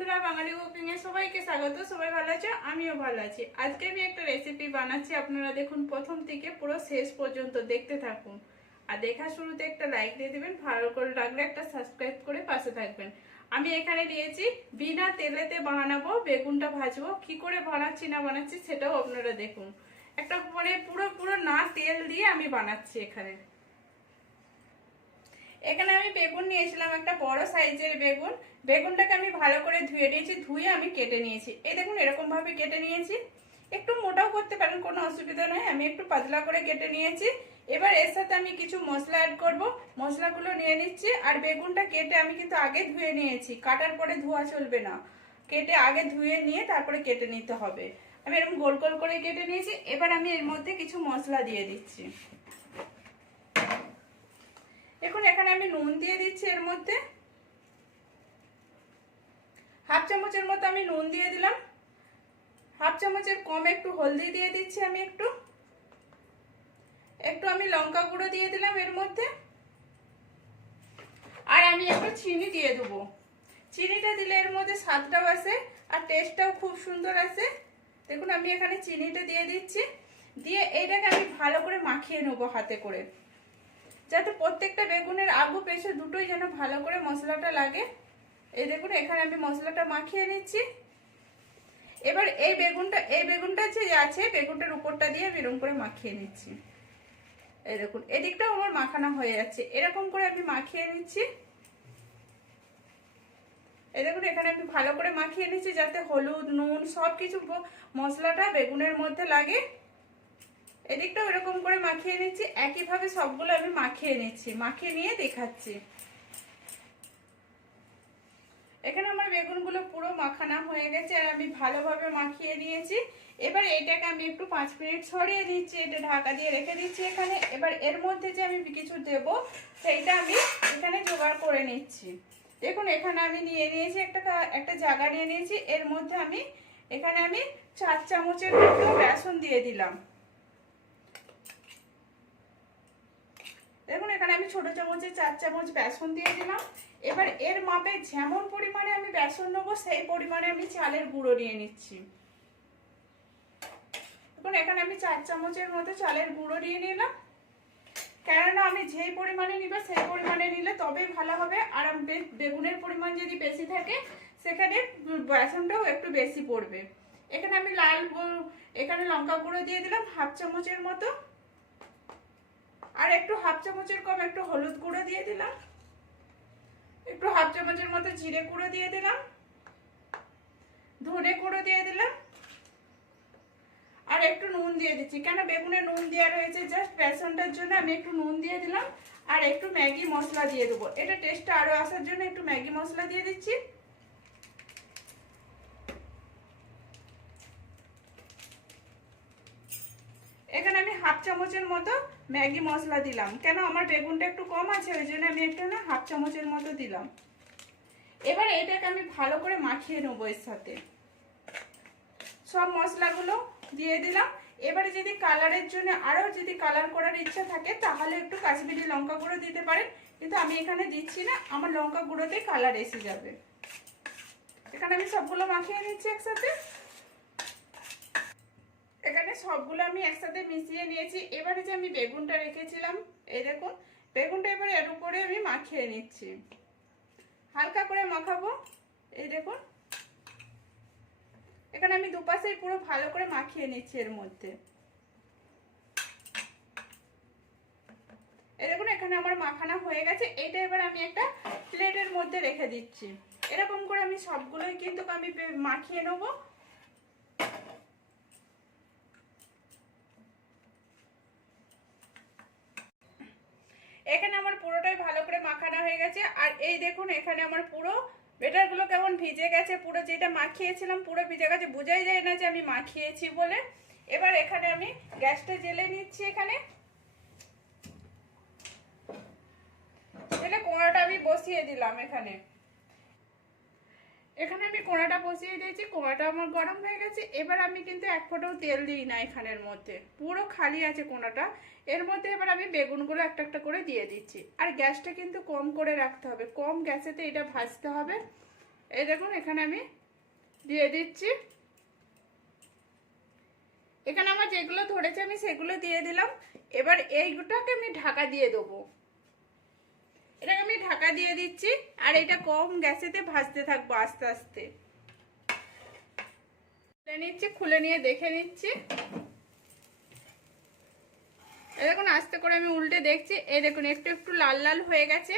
বন্ধুরা, বাঙালি কুকিং এ সবাইকে স্বাগত, সবাই ভালো আছো? আমিও ভালো আছি। আজকে আমি একটা রেসিপি বানাচ্ছি, আপনারা দেখুন প্রথম থেকে পুরো শেষ পর্যন্ত দেখতে থাকুন। আর দেখা শুরুতে একটা লাইক দিয়ে দিবেন, ভালো করে লাগলে একটা সাবস্ক্রাইব করে পাশে থাকবেন। আমি এখানে নিয়েছি, বিনা তেলেতে বানাবো, বেগুনটা ভাজবো, কি করে বানাচ্ছি, না বানাচ্ছি, সেটাও আপনারা দেখুন। একটা মানে পুরো পুরো না তেল দিয়ে আমি বানাচ্ছি এখানে। বেগুন নিয়েছিলাম, একটা বড় সাইজের বেগুন। বেগুনটাকে আমি ভালো করে ধুয়ে নিয়েছি, ধুয়ে আমি কেটে নিয়েছি। এই দেখুন এরকম ভাবে কেটে নিয়েছি। একটু মোটাও করতে পারেন, কোনো অসুবিধা নয়, আমি একটু পাতলা করে কেটে নিয়েছি। এবার এর সাথে আমি কিছু মশলা অ্যাড করব। মশলাগুলো নিয়ে নিচ্ছি, আর বেগুনটা কেটে আমি কিন্তু আগে ধুয়ে নিয়েছি। কাটার পরে ধোয়া চলবে না। কেটে আগে ধুয়ে নিয়ে তারপরে কেটে নিতে হবে। আমি এরকম গোল গোল করে কেটে নিয়েছি। এবার আমি এর মধ্যে কিছু মশলা দিয়ে দিচ্ছি। এখন এখানে আমি নুন দিয়ে দিচ্ছি এর মধ্যে। হাফ চামচের মতো আমি নুন দিয়ে দিলাম। হাফ চামচের কম একটু হলদি দিয়ে দিচ্ছি আমি একটু। একটু আমি লঙ্কা গুঁড়ো দিয়ে দিলাম এর মধ্যে। আর আমি একটু চিনি দিয়ে দেবো। চিনিটা দিলে এর মধ্যে স্বাদটাও আসে আর টেস্টটাও খুব সুন্দর আসে। দেখুন আমি এখানে চিনিটা দিয়ে দিচ্ছি। দিয়ে এটাকে আমি ভালো করে মাখিয়ে নেব হাতে করে। যাতে প্রত্যেকটা বেগুনের আগু পেছে দুটোই যেন ভালো করে মশলাটা লাগে। এই দেখুন, এখানে আমি মশলাটা মাখিয়ে নিচ্ছি। এবার এই বেগুনটা এই বেগুনটা যে আছে, বেগুনটার উপরটা দিয়ে আমি এরকম করে মাখিয়ে নিচ্ছি। এই দেখুন, এদিকটাও আমার মাখানো হয়ে যাচ্ছে। এরকম করে আমি মাখিয়ে নিচ্ছি। এই দেখুন, এখানে আমি ভালো করে মাখিয়ে নিচ্ছি যাতে হলুদ, নুন সব কিছু মশলাটা বেগুনের মধ্যে লাগে। এদিকটাও এরকম করে মাখিয়ে নিচ্ছি। একইভাবে সবগুলো আমি মাখিয়ে নিচ্ছি। মাখিয়ে নিয়ে দেখাচ্ছি। এখানে আমার বেগুনগুলো পুরো মাখানা হয়ে গেছে আর আমি ভালোভাবে মাখিয়ে নিয়েছি। এবার এটাকে আমি একটু পাঁচ মিনিট ছড়িয়ে দিচ্ছি, এটা ঢাকা দিয়ে রেখে দিচ্ছি এখানে। এবার এর মধ্যে যে আমি কিছু দেব, সেইটা আমি এখানে জোগাড় করে নিচ্ছি। দেখুন, এখানে আমি নিয়ে নিয়েছি একটা একটা জায়গা নিয়ে নিয়েছি। এর মধ্যে আমি, এখানে আমি চার চামচের মতো বেসন দিয়ে দিলাম দেখুন এখানে আমি ছোট চামচে চার চামচ বেসন দিয়ে দিলাম। এবার এর মাপে যেমন পরিমাণে আমি বেসন নেব, সেই পরিমাণে আমি চালের গুঁড়ো নিয়ে নিচ্ছি। দেখুন, এখানে আমি চার চামচের মতো চালের গুঁড়ো নিয়ে নিলাম। কেননা আমি যেই পরিমাণে নিবে, সেই পরিমাণে নিলে তবেই ভালো হবে। আর বেগুনের পরিমাণ যদি বেশি থাকে, সেখানে বেসনটাও একটু বেশি পড়বে। এখানে আমি লাল এখানে লঙ্কা গুঁড়ো দিয়ে দিলাম, হাফ চামচের মতো। আর একটু হাফ চামচের কম, একটু হলুদ গুঁড়ো দিয়ে দিলাম। একটু হাফ চামচের মতো জিরে গুঁড়ো দিয়ে দিলাম। ধনে গুঁড়ো দিয়ে দিলাম। আর একটু নুন দিয়ে দিচ্ছি। কেন বেগুনে নুন দেওয়া রয়েছে? জাস্ট বেসনটার জন্য আমি একটু নুন দিয়ে দিলাম। আর একটু ম্যাগি মশলা দিয়ে দেবো। এটা টেস্টটা আরও আসার জন্য একটু ম্যাগি মশলা দিয়ে দিচ্ছি এখানে আমি হাফ চামচের মতো ম্যাগি মশলা দিলাম। কেন? আমার বেগুনটা একটু কম আছে, ওই জন্য আমি একটা না হাফ চামচের মতো দিলাম। এবার এটাকে আমি ভালো করে মাখিয়ে নেব এর সাথে। সব মশলাগুলো দিয়ে দিলাম। এবারে যদি কালারের জন্য আরও যদি কালার করার ইচ্ছা থাকে, তাহলে একটু কাশ্মীরি লঙ্কা গুঁড়ো দিতে পারেন। কিন্তু আমি এখানে দিচ্ছি না, আমার লঙ্কা গুঁড়োতেই কালার এসে যাবে। এখানে আমি সবগুলো মাখিয়ে নিচ্ছি একসাথে। এখানে সবগুলো আমি একসাথে মিশিয়ে নিয়েছি। এবারে যে আমি বেগুনটা রেখেছিলাম, এই দেখুন, বেগুনটা এবারে এর উপরে আমি মাখিয়ে নিচ্ছি। হালকা করে মাখাবো, এই দেখুন। এখানে আমি দুপাশেই পুরো ভালো করে মাখিয়ে নিচ্ছি এর মধ্যে। দেখুন, এখানে আমার মাখানা হয়ে গেছে। এটা এবার আমি একটা প্লেটের মধ্যে রেখে দিচ্ছি। এরকম করে আমি সবগুলোই কিন্তু আমি মাখিয়ে নেব এখানে আমার পুরোটাই ভালো করে মাখানো গেছে। আর এই দেখুন, এখানে আমার পুরো বেটারগুলো কেমন ভিজে গেছে, পুরো যেটা মাখিয়েছিলাম, পুরো ভিজে গেছে। বোঝাই যায় না যে আমি মাখিয়েছি বলে। এবার এখানে আমি গ্যাসটা জেলে নিচ্ছি এখানে। জেলে কোঁড়াটা আমি বসিয়ে দিলাম এখানে। এখানে আমি কোঁড়াটা বসিয়ে দিয়েছি, কোঁড়াটা আমার গরম হয়ে গেছে। এবার আমি কিন্তু এক ফোঁটাও তেল দিই না এখানের মধ্যে। পুরো খালি আছে কোঁড়াটা। এর মধ্যে এবার আমি বেগুনগুলো একটা একটা করে দিয়ে দিচ্ছি। আর গ্যাসটা কিন্তু কম করে রাখতে হবে। কম গ্যাসেতে এটা ভাজতে হবে। এই দেখুন, এখানে আমি দিয়ে দিচ্ছি। এখানে আমার যেগুলো ধরেছে আমি সেগুলো দিয়ে দিলাম। এবার এইগুলোকে আমি ঢাকা দিয়ে দেবো। এটাকে আমি ঢাকা দিয়ে দিচ্ছি, আর এটা কম গ্যাসেতে ভাজতে থাকব আস্তে আস্তে। খুলে নিচ্ছি, খুলে নিয়ে দেখে নিচ্ছি। দেখুন, আস্তে করে আমি উল্টে দেখছি। এই দেখুন, একটু একটু লাল লাল হয়ে গেছে।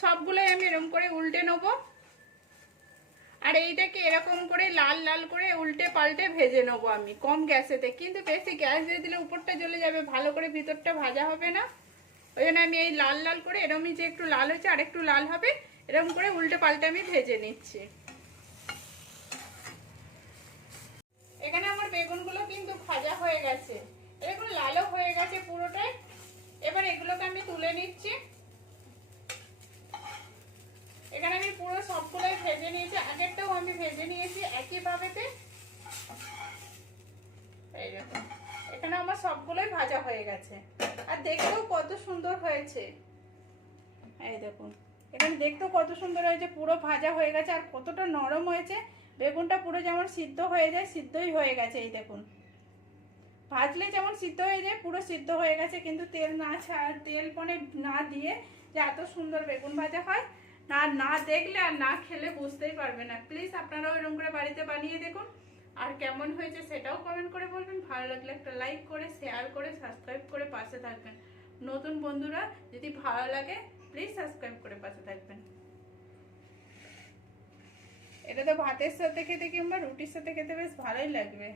সবগুলোই আমি এরকম করে উল্টে নেব। আর এইটাকে এরকম করে লাল লাল করে উল্টে পাল্টে ভেজে নেব আমি, কম গ্যাসেতে। কিন্তু বেশি গ্যাস দিয়ে দিলে উপরটা জ্বলে যাবে, ভালো করে ভিতরটা ভাজা হবে না। ওই জন্য আমি এই লাল লাল করে, এরমই যে একটু লাল হয়েছে আর একটু লাল হবে এরম করে উল্টে পাল্টে আমি ভেজে নিচ্ছি এখানে আমার বেগুনগুলো কিন্তু ভাজা হয়ে গেছে এরকম লালও হয়ে গেছে পুরোটাই এবার এগুলোকে আমি তুলে নিচ্ছি এখানে আমি পুরো সবগুলোই ভেজে নিয়েছি আগেরটাও আমি ভেজে নিয়েছি একইভাবেতে এই দেখুন এখানে আমার সবগুলোই ভাজা হয়ে গেছে। আর দেখতেও কত সুন্দর হয়েছে। এই দেখুন, এখানে দেখতেও কত সুন্দর হয়েছে, পুরো ভাজা হয়ে গেছে, আর কতটা নরম হয়েছে। বেগুনটা পুরো যেমন সিদ্ধ হয়ে যায়, সিদ্ধই হয়ে গেছে, এই দেখুন। ভাজলে যেমন সিদ্ধ হয়ে যায়, পুরো সিদ্ধ হয়ে গেছে, কিন্তু তেল না ছাড়, তেল পনে না দিয়ে যে এত সুন্দর বেগুন ভাজা হয়, না না দেখলে আর না খেলে বুঝতেই পারবে না। প্লিজ আপনারা ওইরকম করে বাড়িতে বানিয়ে দেখুন। আর কেমন হয়েছে সেটাও কমেন্ট করে বলবেন। ভালো লাগলে একটা লাইক করে শেয়ার করে সাবস্ক্রাইব করে পাশে থাকবেন। নতুন বন্ধুরা, যদি ভালো লাগে প্লিজ সাবস্ক্রাইব করে পাশে থাকবেন। এটা তো ভাতের সাথে খেতে কিংবা রুটির সাথে খেতে বেশ ভালোই লাগবে।